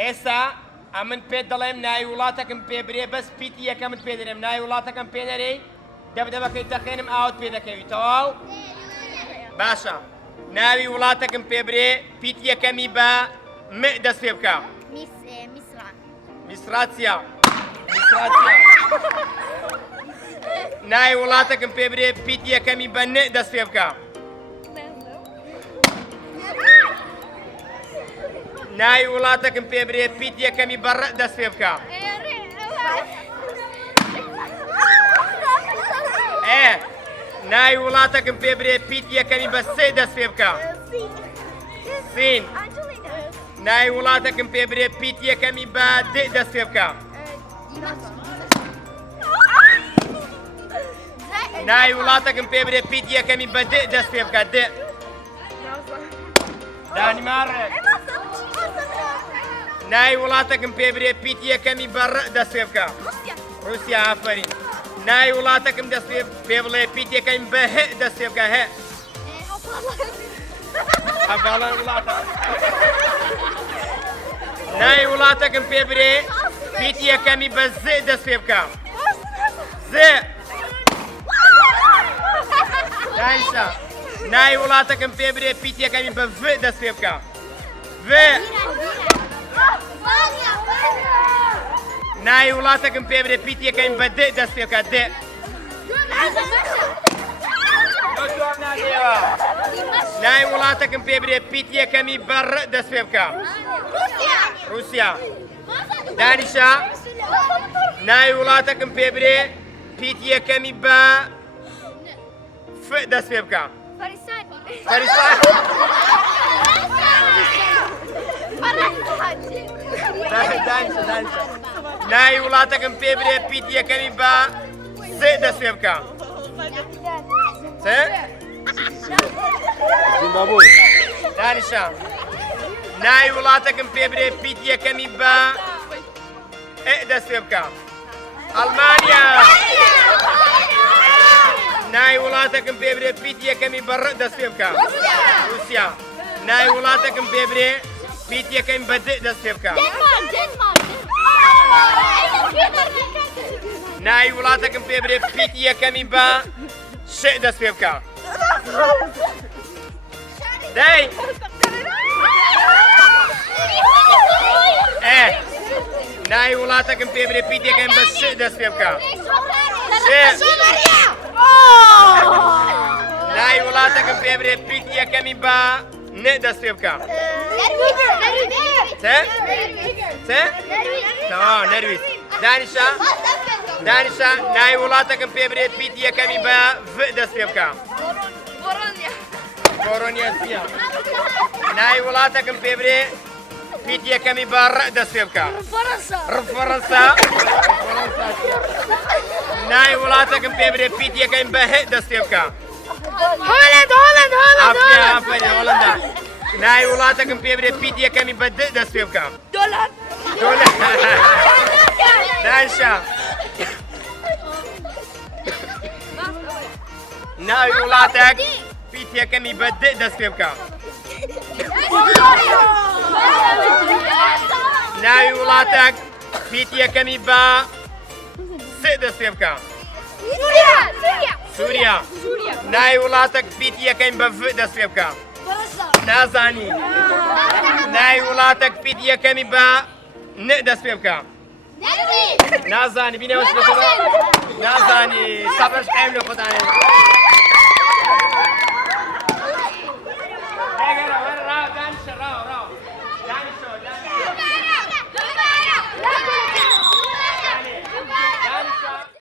ئێستا ئەمن پێت دەڵێم ناوی وڵاتەکەم پێ برێ بەس پیتی یەکەمت پێ دەرێم ناوی وڵاتەکەم پێ نەرەی دەبدەبەکەی دەخێنم ئاوت پێ دەکەوی تەواو باشە ناوی وڵاتەکەم پێ برێ پیتی یەکەمی بە م دەست پێ بکە میسراتیا ناوی وڵاتەکەم پێ برێ پیتی یەکەمی بە ن دەست پێ بکە ناوی وڵاتەکەم پێ برێ پیتی یەکەمی بە ڕ دەست پێ بکە ناوی وڵاتەکەم پێ برێ پیتی یەکەمی بە سێ دەست پێ بکە سین ناوی وڵاتەکەم پێ برێ پیتی یەکەمی بە د دەست پێ بکە ناوی وڵاتەکەم پێ برێ پیتی یەکەمی بە د دەست پێ بکە د دانیمارک ناوی وڵاتەکەم پێ برێ پیتی یەکەمی بە ڕ دەست پێ بکە رووسیا ئافەرین ناوی وڵاتەکەم دەست پێ بڵێ پیتی یەکەمی بە ه دەست پێ بکە ه ناوی وڵاتەکەم پێ برێ پیتی یەکەمی بە ز دەست پێ بکە ز دانیشە ناوی وڵاتەکەم پێ برێ پیتی یەکەمی بە ڤ دەست پێ بکە ڤ ناوی وڵاتەکەم پێ برێ پیتی یەکەمی بە د دەست پێ بکە د ناوی وڵاتەکەم پێ برێ پیتی یەکەمی بە ڕ دەست پێ بکە رووسیا دانیشە ناوی وڵاتەکەم پێ برێ پیتی یەکەمی بە ف دەست پێ بکە فەریسان ناوی وڵاتەکەم پێ برێ پیتی یەکەمی بە س دەست پێ بکە زیمبابوی دانیشە ناوی وڵاتەکەم پێ برێ پیتی یەکەمی بە ئ دەست پێ بکە ئەڵمانیا ناوی وڵاتەکەم پێ برێ پیتی یەکەمی بە ڕ دەست پێ بکە رووسیا ناوی وڵاتەکەم پێ برێ پیتی یەکەمی بە د دەست پێ بکە ناوی وڵاتەکەم پێ برێ پیتی یەکەمی بە ش دەست پێ بکە دەی ناوی وڵاتەکەم پێ برێ پیتی یەکەمی بە ش دەست پێ بکە ناوی وڵاتەکەم پێ برێ پیتی یەکەمی بە ن دەست پێ بکە نەرویج دانیشە ناوی وڵاتەکەم پێ برێ پیتی یەکەمی بە ڤ دەست پێ بکە کۆرۆنیاسیا ناوی وڵاتەکەم پێ برێ پیتی یەکەمی بە ڕ دەست پێ بکە ڕفەڕەنسا ناوی وڵاتەکەم پێ برێ پیتی یەکەمی بە ه دەست پێ بکە هۆڵەندا ناوی وڵاتەکەم پێ برێ پیتی یەکەمی بە د دەست پێ بکە دانیشە ناوی وڵاتێک پیتی یەکەمی بە د دەست پێ بکە ناوی وڵاتێک پیتی یەکەمی بە س دەست پێ بکە سووریا ناوی وڵاتێک پیتی یەکەمی بە ڤ دەست پێ بکە نازانی ناوی وڵاتێک پیتی یەکەمی بە ن دەست پێ بکە نازانی بینەوە نازانی سەبەش قایم لە خۆدانێ